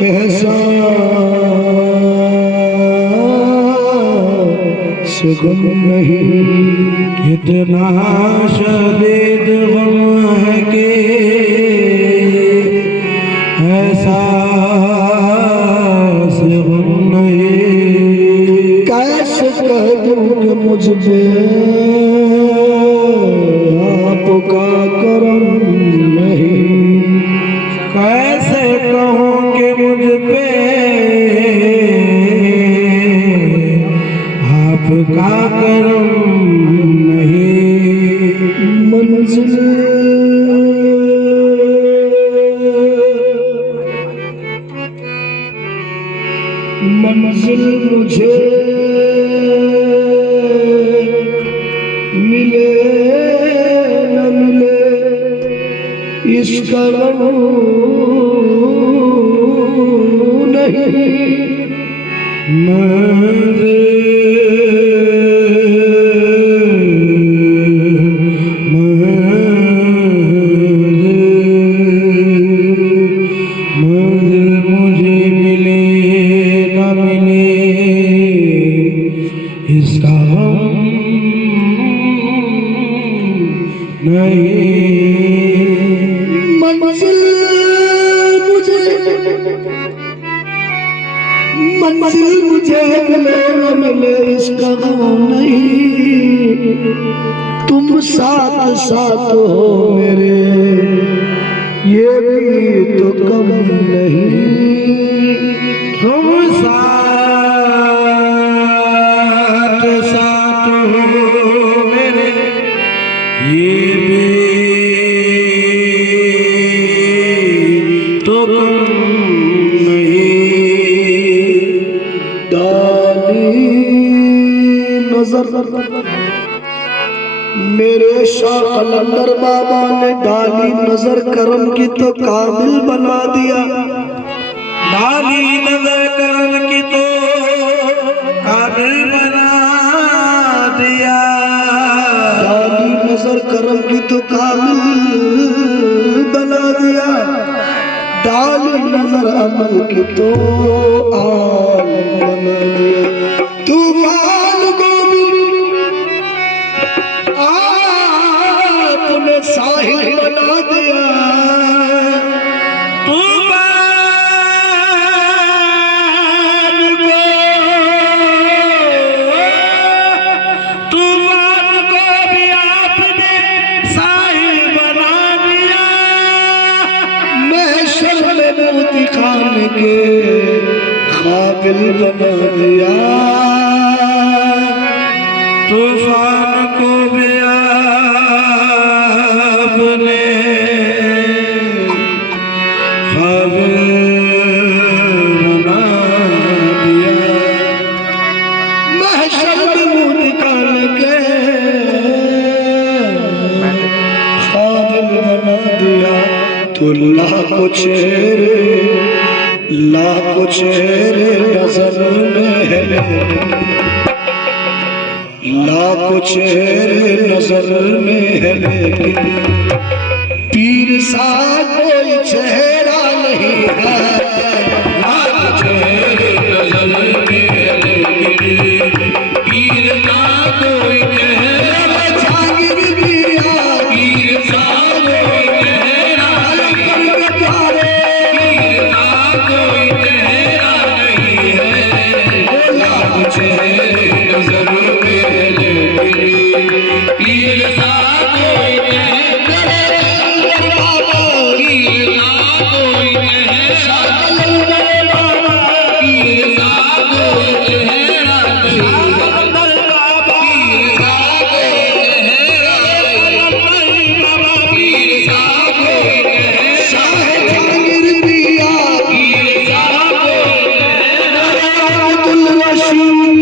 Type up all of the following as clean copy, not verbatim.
एहसास गम नहीं, इतना शदीद गम है कि एहसास गम नहीं। कैसे कह दूं कि मुझ पे आपका करम नहीं, कैसे कहूं कि मुझ पे आपका करम नहीं। मंजिल मंजिल मुझे मिले न मिले इसका गम नहीं। मंजिल मुझे मिले न मिले इसका गम नहीं। मंजिल मुझे मिले न मिले इसका गम नहीं। तुम साथ साथ हो मेरे ये भी तो कम नहीं। तुम साथ साथ हो मेरे ये भी तो कम नहीं। डाली नजर मेरे शाह कलंदर बाबा ने डाली नजर करम की तो काबिल बना दिया। डाली नजर करम की तो काबिल बना दिया। डाली नजर करम की तो काबिल बना दिया। डाली नजर अमल की तो आल बना दिया। तूफान को भी आपने साहिल बना दिया। तूफान को भी आपने साहिल बना दिया। महशर में मुंह दिखाने के काबिल बना दिया। तूफान को भी आपने काबिल बना दिया। महशर में मुंह निकाल के काबिल बना दिया। तो लाखों चेहरे नजर में है, लाखों चेहरे नजर में है, लेकिन पीर सा कोई चेहरा नहीं है। लाखों चेहरे नजर में है, लेकिन पीर सा कोई चेहरा जागिर भी पीर सा कोई चेहरा पीर सा कोई चेहरा नहीं है। लाखों चेहरे नजर पीर सा कोई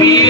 पीर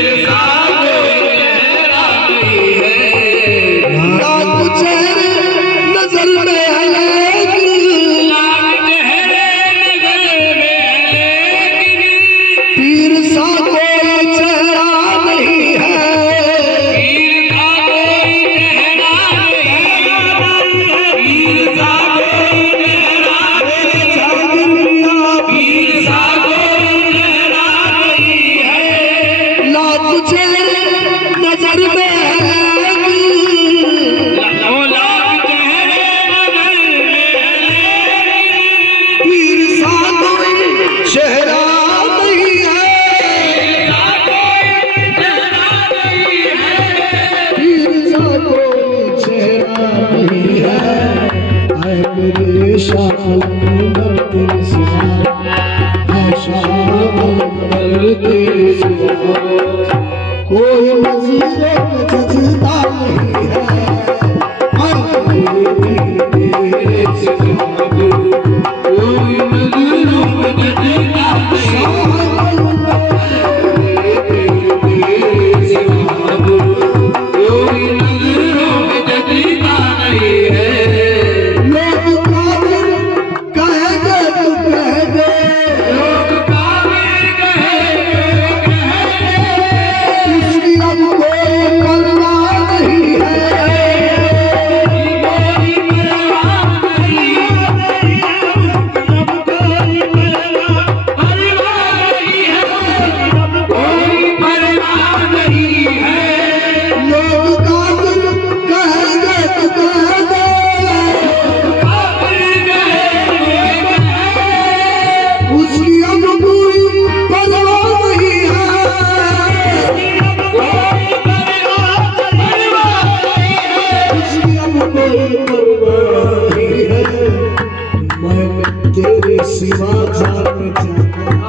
तेरे सिवा जान जाना,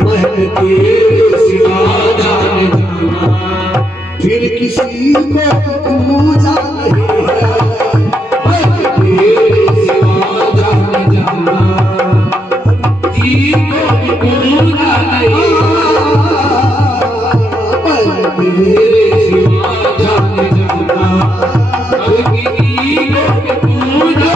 महल तेरे सिवा जान जाना, फिर किसी को पूजा नहीं है, महल तेरे सिवा जान जाना, किसी को पूजा नहीं है, महल तेरे सिवा जान जाना, किसी को पूजा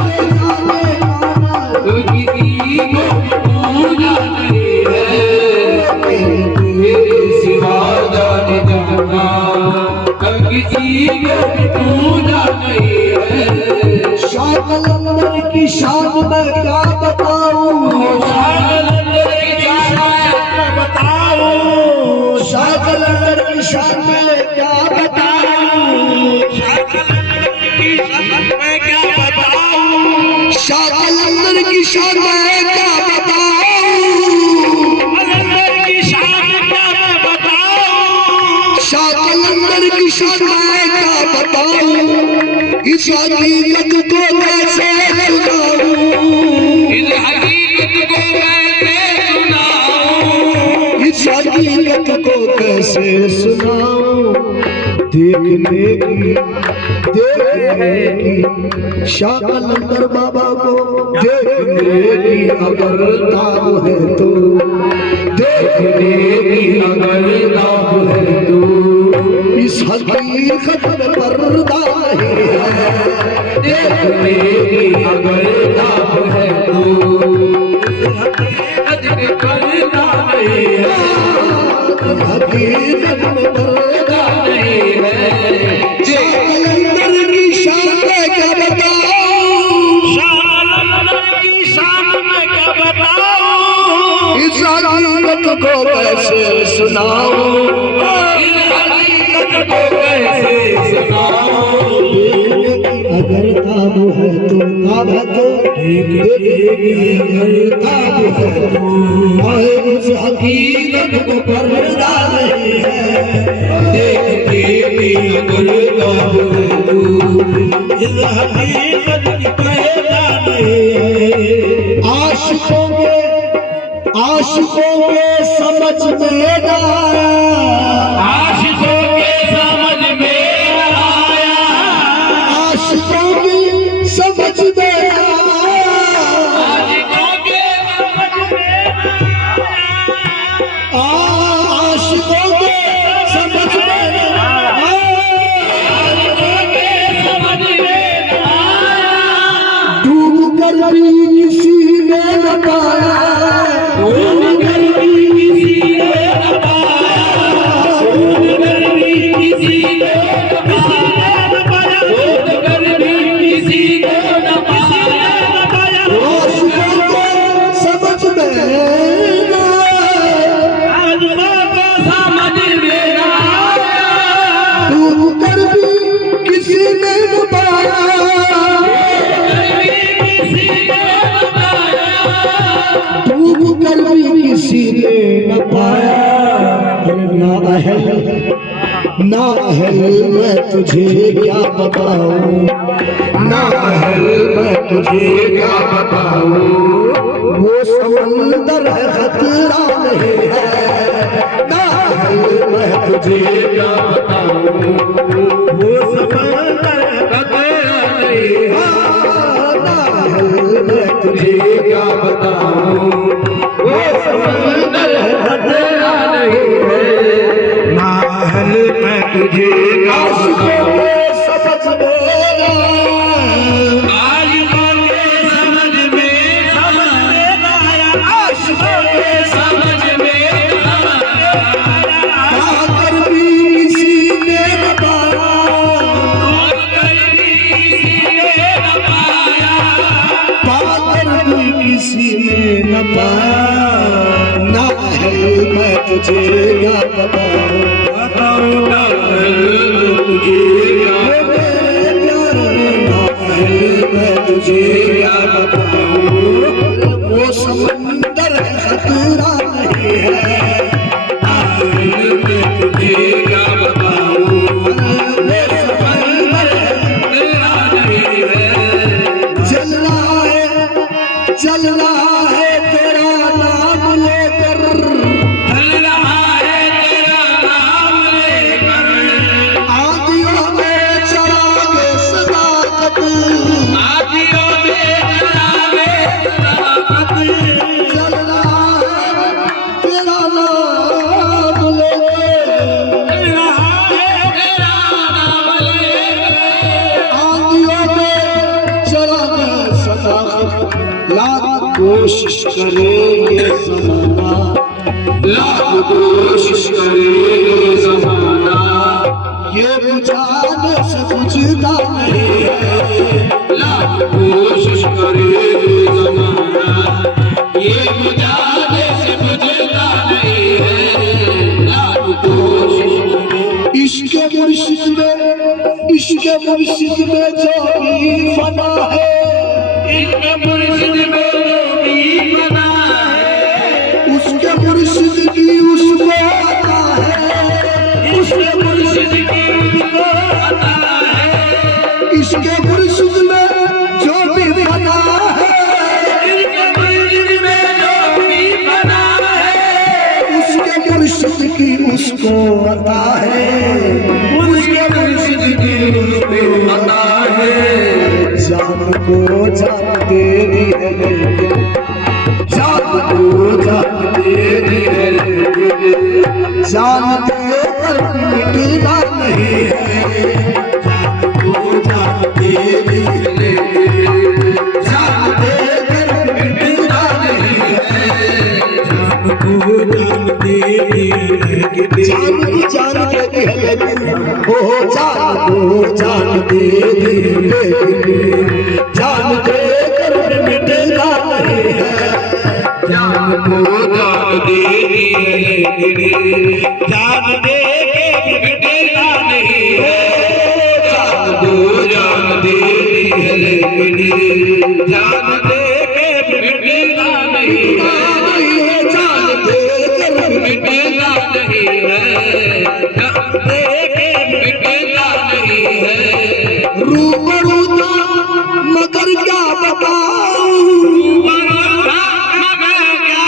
कलंदर की शान में क्या बताऊं, शाह कलंदर की शान में क्या बताऊं, शाह कलंदर की शान में क्या बताऊं, शाह कलंदर की शान में क्या बताऊं, इस हकीकत को कैसे सुनाऊं, इस हकीकत को कैसे सुनाऊं, इस हकीकत को कैसे सुनाऊं, देखने की शाह कलंदर बाबा को देखने की अगर ताब है तो, देखने की अगर ताब है तो, इस हकीकत में पर्दा नहीं है, देखने की अगर ताब है तो, इस हकीकत में पर्दा नहीं है, हकीकत में पर्दा नहीं है। शाह कलंदर की शान में क्या बताऊं, शाह कलंदर की शान में क्या बताऊं, इस हकीकत को कैसे सुनाऊं, इस हकीकत को कैसे सुनाऊं, अगर ताब है तो, ताब है तो, अगर ताब है तो, इस हकीकत को पर्दा नहीं है, देखने अगर ताब है तो, इस हकीकत की पर्दा नहीं है। आशिकों के समझ में ना आया, आशिकों के समझ में ना आया, आशिकों की समझ में ना आया, आशिकों के समझ में ना आया, आशिकों के समझ में ना आया, आशिकों के समझ में ना आया, डूब कर भी किसी ने न पाया, डूब कर भी किसी ने न पाया, डूब कर भी किसी ने न पाया, डूब कर भी किसी ने न पाया, आशिकों को समझ में ना आया, आशिकों को समझ में ना आया, डूब कर भी किसी ने न पाया, डूब कर भी किसी ने न पाया, ना अहल मैं तुझे क्या बताऊं, ना अहल मैं तुझे क्या बताऊं, वो समंदर है खतरा नहीं है, ना अहल मैं तुझे क्या बताऊं, वो समंदर है खतरा नहीं है, ना अहल मैं तुझे क्या बताऊं, वो समंदर है खतरा नहीं है, ना अहल मैं तुझे क्या बताऊं, समझ बोला, आशिकों के समझ में ना आया, आशिकों के समझ में पाकर भी किसी ने न पाया, पाकर भी किसी ने न पाया, ना अहल मैं तुझे क्या बताऊं, ना अहल मैं तुझे क्या बताऊं, ना अहल मैं तुझे क्या बताऊं, वो समंदर है खतरा नहीं है, ना अहल मैं तुझे क्या बताऊं, वो समंदर है खतरा नहीं है, चल रहा है कोशिश करे ये ज़माना, लाख कोशिश करे ये ज़माना, ये बुझाने से बुझता नहीं है। लाख कोशिश करे ये ज़माना, ये बुझाने से बुझता नहीं है। लाख कोशिश करे इश्क़ मुर्शिद में जो भी फना है, इश्क़ मुर्शिद में जो भी फना है, उसके मुर्शिद की उसको अता है। इश्क़ मुर्शिद की उसको अता है। इश्क़ मुर्शिद में जो भी फना है, इश्क़ मुर्शिद में जो भी फना है, उसके मुर्शिद की उसको अता है। उसके मुर्शिद की उसको अता है। जान को जान दे दी है लेकिन, जान को जान दे दी है लेकिन, जान दे कर मिटना नहीं है। जान को जान दे दी है लेकिन, जान दे कर मिटना नहीं है। जान को जान दे दी है लेकिन, जान की जान दे दी है लेकिन, ओ जान को जान दे दी है लेकिन, जान दे कर मिटना नहीं है। जान को जान दे दी है लेकिन, जान दे के मिटना नहीं है। जान को जान दे दी है लेकिन, जान दे के मिटना नहीं है। जान दे कर मिटना नहीं है। जान दे के मिटना नहीं है। रूबरू था मगर क्या बताऊं, रूबरू था मगर क्या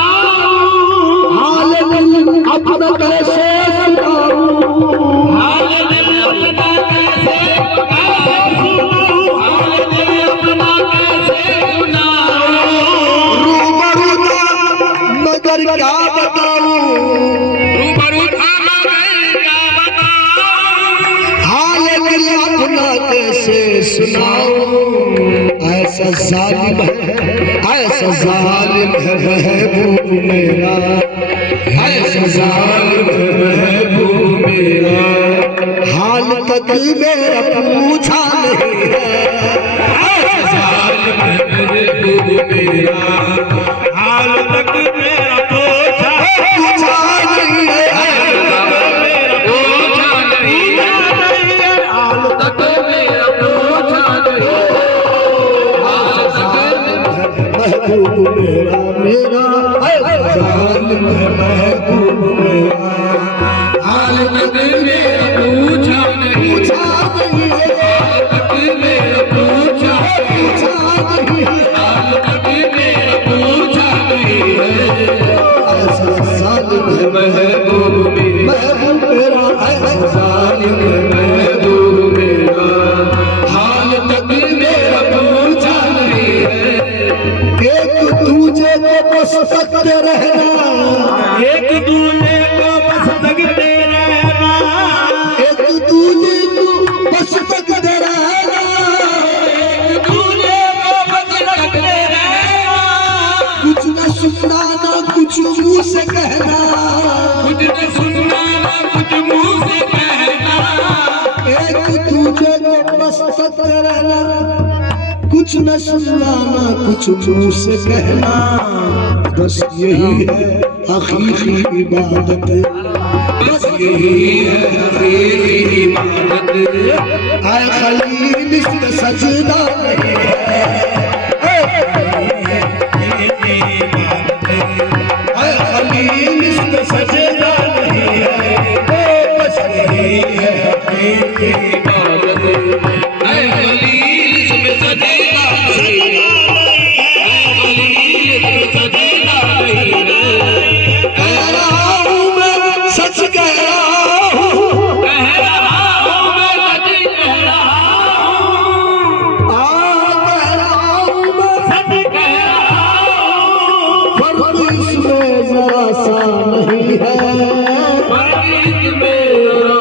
बताऊं, हाल दिल अपना कैसे सुनाऊं, रूबरू था मगर क्या बताऊं, हाल दिल अपना कैसे सुनाऊं। ऐसा जालिम है महबूब मेरा, ऐसा जालिम है महबूब मेरा, हाल तक मेरा पूछा नहीं है। जालिम है महबूब मेरा, हाल तक मेरा पूछा नहीं है। मेरा पूछा नहीं है। हाल तक मेरा पूछा नहीं है। हाल तक महबूब मेरा ऐसा जालिम है महबूब मेरा, हाल तक मेरा पूछा नहीं है। हाल तक मेरा पूछा नहीं है। हाल तक मेरा पूछा नहीं है। ऐसा जालिम है महबूब मेरा, महबूब मेरा, ऐसा जालिम है महबूब मेरा, हाल तक मेरा पूछा नहीं है। एक दूजे को बस तकते रहना, एक दूजे को बस तकते रहना, एक दूजे को बस तकते रहना, एक दूजे को बस तकते रहना, कुछ न सुनना ना कुछ मुंह से कहना, कुछ न सुनना ना कुछ मुंह से कहना। एक दूजे को बस तकते रहना, कुछ न सुनना ना कुछ मुंह से कहना। बस यही है हकीकी इबादत, बस यही है हकीकी इबादत। आए खलील इसमें सजदा नहीं है, आए खलील इसमें सजदा नहीं है। बस यही है हकीकी इबादत है खलील इसमें सजेदा नहीं है। खलील इसमें सजेदा नहीं है। कह रहा हूँ मैं सच कह रहा हूँ, कह रहा हूँ मैं सच कह रहा हूँ। कह रहा हूँ मैं सच कह रहा हूँ। फर्क इसमें जरा सा नहीं है। फर्क इसमें जरा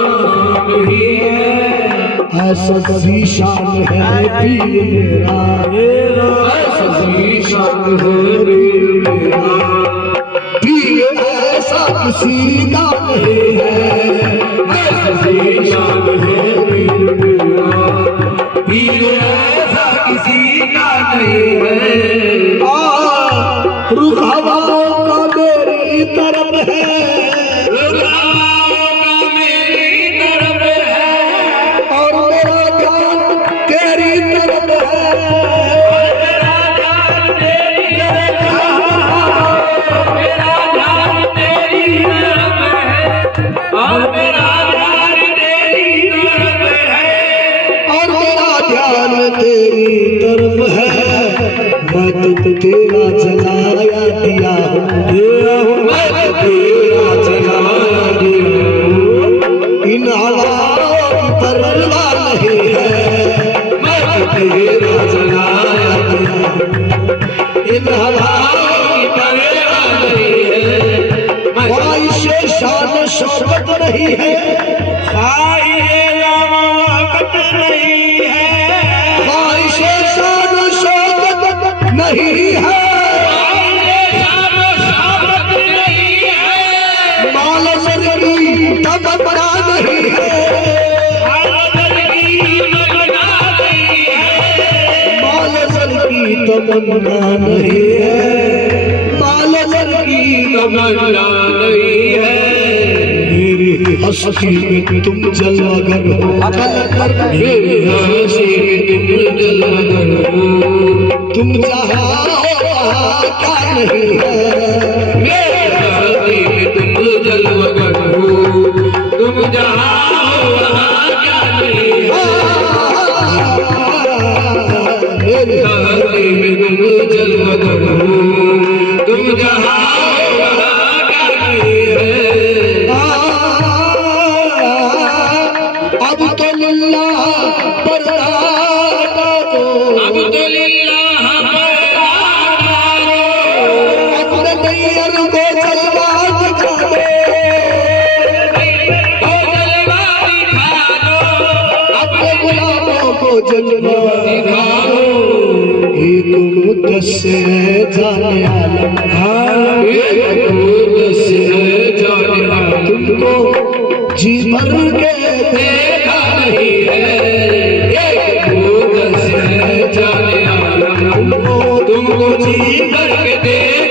ऐसा जीशान है पीर मेरा, ऐसा जीशान है पीर मेरा, पीर ऐसा किसी का नहीं है, ऐसा जीशान है पीर मेरा, पीर ऐसा किसी का नहीं है। रुख हवाओं का मेरी तरफ है, रुख हवाओं का मेरी तरफ है, और मेरा जान तेरी तरफ है, मेरा जान तेरी तरफ है, मेरा जान तेरी तरफ है, और मेरा जान तेरी तरफ है, और मेरा ध्यान तेरी तरफ है। मैं तो तेरा जलाया दिया हूँ, मैं तो तेरा जलाया दिया हूँ, इन हवाओं की परवाह नहीं है, मैं तो तेरा जलाया दिया हूँ, इन हवाओं की परवाह नहीं है। ख्वाहिशे शान शौकत नहीं है, ख्वाहिशे वक़्त नहीं है, ख्वाहिशे शान शौकत नहीं है, माल सर की तमन्ना नहीं है, माल सर की तमन्ना नहीं है, माल सर की तमन्ना नहीं है। मेरी हस्ती में तुम जलवागर हो, मेरी हस्ती में तुम जलवागर हो, तुम जहाँ हो वहाँ क्या नहीं है, मेरी हस्ती में तुम जलवागर हो, तुम जहाँ हो वहाँ क्या नहीं है। मेरी हस्ती में तुम जलवागर हो, तुम जहाँ हो वहाँ क्या नहीं है। अब तो लिल्लाह पर्दा दो, अब तो लिल्लाह पर्दा डालो, अपने नैयर को जलवा दिखा दो, ओ जलवा दिखा दो, अपने गुलामों को जलवा दिखा दो। एक मुद्दस्सिर है जाने आलम, एक मुद्दस्सिर है जाने आलम, तुमको जी भर के देखा नहीं है। एक मुद्दस्सिर है जाने आलम, तुमको जी भर के देखा